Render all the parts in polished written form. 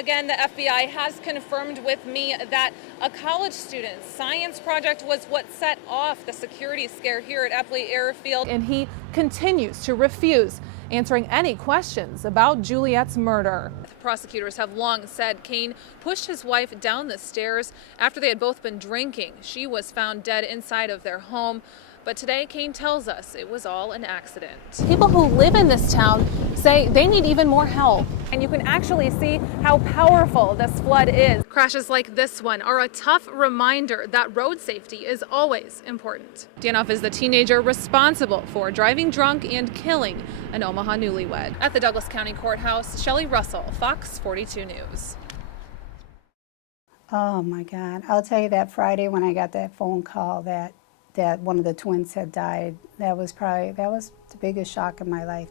Again, the FBI has confirmed with me that a college student's science project was what set off the security scare here at Eppley Airfield. And he continues to refuse answering any questions about Juliet's murder. Prosecutors have long said Cain pushed his wife down the stairs after they had both been drinking. She was found dead inside of their home. But today, Cain tells us it was all an accident. People who live in this town say they need even more help. And you can actually see how powerful this flood is. Crashes like this one are a tough reminder that road safety is always important. Danoff is the teenager responsible for driving drunk and killing an Omaha newlywed. At the Douglas County Courthouse, Shelley Russell, Fox 42 News. Oh my God. I'll tell you, that Friday when I got that phone call that one of the twins had died, that was the biggest shock of my life.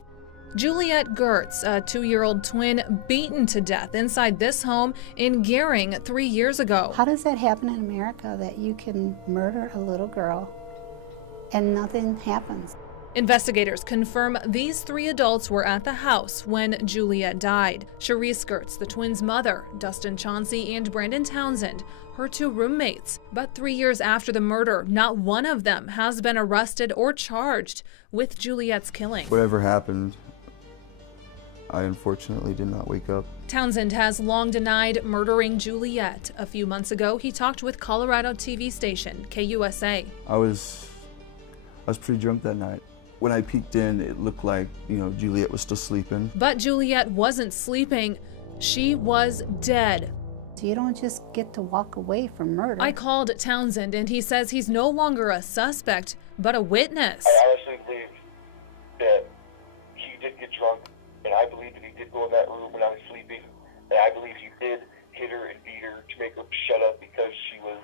Juliet Gertz, a 2-year-old twin, beaten to death inside this home in Gering 3 years ago. How does that happen in America, that you can murder a little girl and nothing happens? Investigators confirm these 3 adults were at the house when Juliet died. Sharice Gertz, the twins' mother, Dustin Chauncey and Brandon Townsend, her 2 roommates. But 3 years after the murder, not one of them has been arrested or charged with Juliet's killing. Whatever happened, I unfortunately did not wake up. Townsend has long denied murdering Juliet. A few months ago, he talked with Colorado TV station KUSA. I was pretty drunk that night. When I peeked in, it looked like, Juliet was still sleeping. But Juliet wasn't sleeping. She was dead. So you don't just get to walk away from murder. I called Townsend, and he says he's no longer a suspect, but a witness. I honestly believe that he did get drunk, and I believe that he did go in that room when I was sleeping, and I believe he did hit her and beat her to make her shut up because she was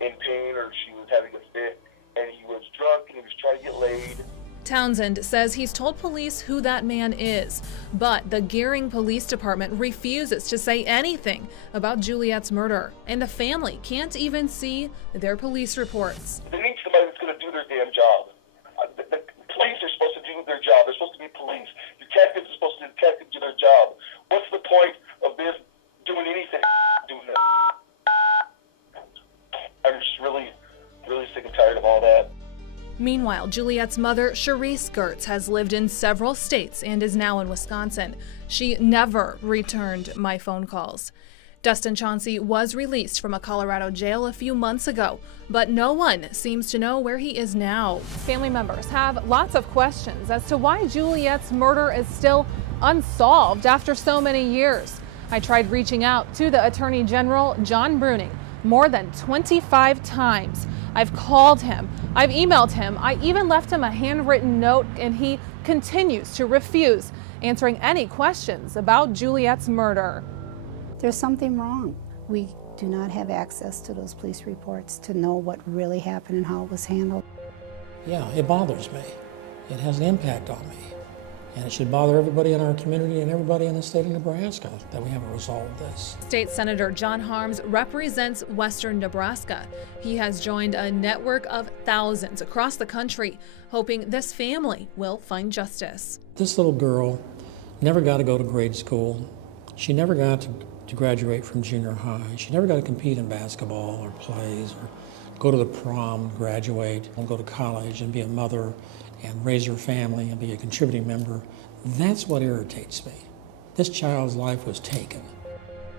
in pain or she was having a fit, and he was drunk and he was trying to get laid. Townsend says he's told police who that man is, but the Gering Police Department refuses to say anything about Juliet's murder, and the family can't even see their police reports. They need somebody that's going to do their damn job. The police are supposed to do their job. They're supposed to be police. Detectives are supposed to do their job. What's the point of this doing anything? Doing that? I'm just really sick and tired of all that. Meanwhile, Juliet's mother, Sharice Gertz, has lived in several states and is now in Wisconsin. She never returned my phone calls. Dustin Chauncey was released from a Colorado jail a few months ago, but no one seems to know where he is now. Family members have lots of questions as to why Juliet's murder is still unsolved after so many years. I tried reaching out to the Attorney General, John Bruning, more than 25 times. I've called him, I've emailed him, I even left him a handwritten note, and he continues to refuse answering any questions about Juliet's murder. There's something wrong. We do not have access to those police reports to know what really happened and how it was handled. Yeah, it bothers me. It has an impact on me. And it should bother everybody in our community and everybody in the state of Nebraska that we haven't resolved this. State Senator John Harms represents Western Nebraska. He has joined a network of thousands across the country, hoping this family will find justice. This little girl never got to go to grade school. She never got to graduate from junior high. She never got to compete in basketball or plays or go to the prom, graduate, and go to college and be a mother and raise her family and be a contributing member. That's what irritates me. This child's life was taken.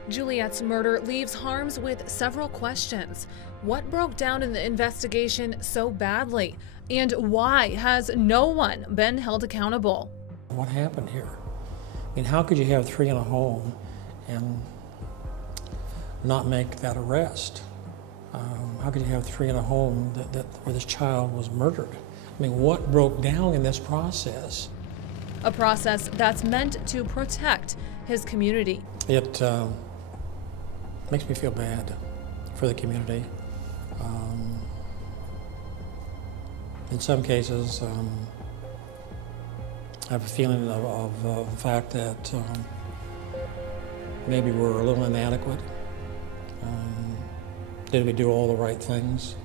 Juliet's murder leaves Harms with several questions. What broke down in the investigation so badly? And why has no one been held accountable? What happened here? I mean, how could you have 3 in a home and not make that arrest? How could you have 3 in a home where this child was murdered? I mean, what broke down in this process? A process that's meant to protect his community. It makes me feel bad for the community. In some cases, I have a feeling of the fact that maybe we're a little inadequate. Did we do all the right things?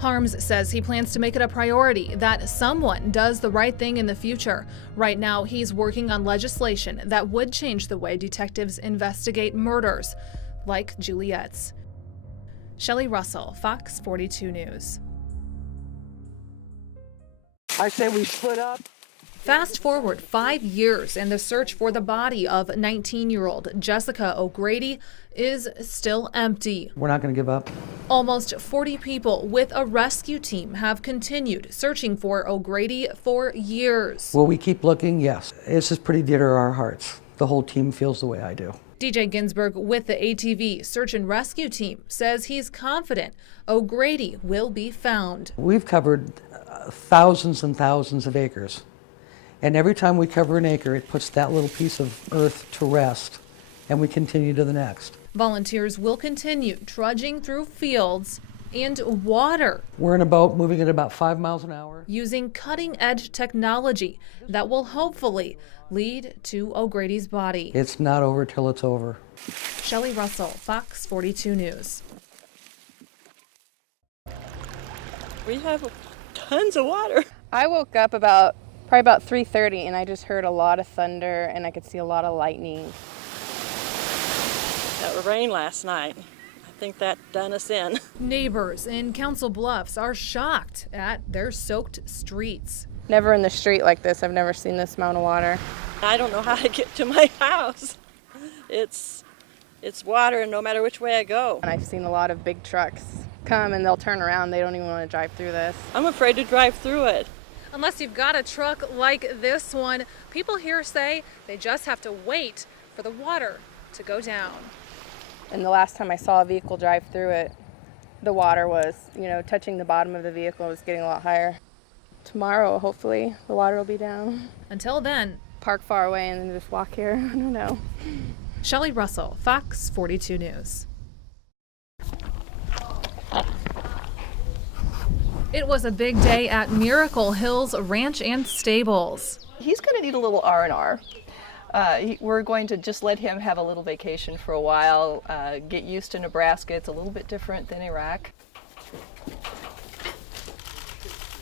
Harms says he plans to make it a priority that someone does the right thing in the future. Right now, he's working on legislation that would change the way detectives investigate murders, like Juliet's. Shelley Russell, Fox 42 News. I say we split up. Fast forward 5 years, and the search for the body of 19-year-old Jessica O'Grady is still empty. We're not going to give up. Almost 40 people with a rescue team have continued searching for O'Grady for years. Will we keep looking? Yes. It's just pretty dear to our hearts. The whole team feels the way I do. DJ Ginsburg with the ATV Search and Rescue Team says he's confident O'Grady will be found. We've covered thousands and thousands of acres. And every time we cover an acre, it puts that little piece of earth to rest, and we continue to the next. Volunteers will continue trudging through fields and water. We're in a boat moving at about 5 miles an hour. Using cutting-edge technology that will hopefully lead to O'Grady's body. It's not over till it's over. Shelley Russell, Fox 42 News. We have tons of water. I woke up probably about 3:30, and I just heard a lot of thunder, and I could see a lot of lightning. That rain last night, I think that done us in. Neighbors in Council Bluffs are shocked at their soaked streets. Never in the street like this. I've never seen this amount of water. I don't know how to get to my house. It's water no matter which way I go. And I've seen a lot of big trucks come, and they'll turn around. They don't even want to drive through this. I'm afraid to drive through it. Unless you've got a truck like this one, people here say they just have to wait for the water to go down. And the last time I saw a vehicle drive through it, the water was, touching the bottom of the vehicle. It was getting a lot higher. Tomorrow, hopefully, the water will be down. Until then, park far away and then just walk here. I don't know. Shelley Russell, Fox 42 News. It was a big day at Miracle Hills Ranch and Stables. He's going to need a little R&R. We're going to just let him have a little vacation for a while, get used to Nebraska. It's a little bit different than Iraq.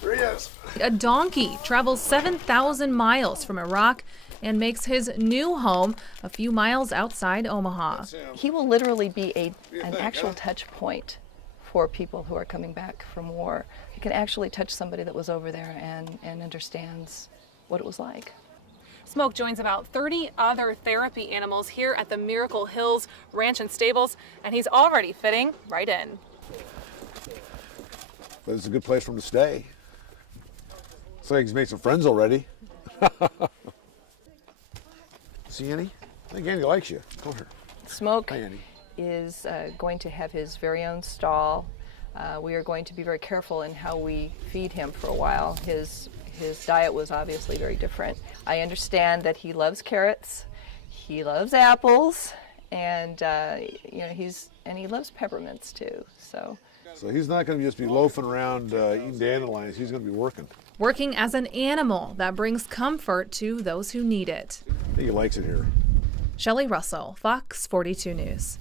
There he is. A donkey travels 7,000 miles from Iraq and makes his new home a few miles outside Omaha. He will literally be an actual touch point for people who are coming back from war. He can actually touch somebody that was over there and understands what it was like. Smoke joins about 30 other therapy animals here at the Miracle Hills Ranch and Stables, and he's already fitting right in. But it's a good place for him to stay. Looks like he's made some friends already. See Annie? I think Annie likes you. Come here. Smoke Hi, Annie. is going to have his very own stall. We are going to be very careful in how we feed him for a while. His diet was obviously very different. I understand that he loves carrots, he loves apples, and he loves peppermints too. So he's not going to just be loafing around eating dandelions. He's going to be working. Working as an animal that brings comfort to those who need it. I think he likes it here. Shelley Russell, Fox 42 News.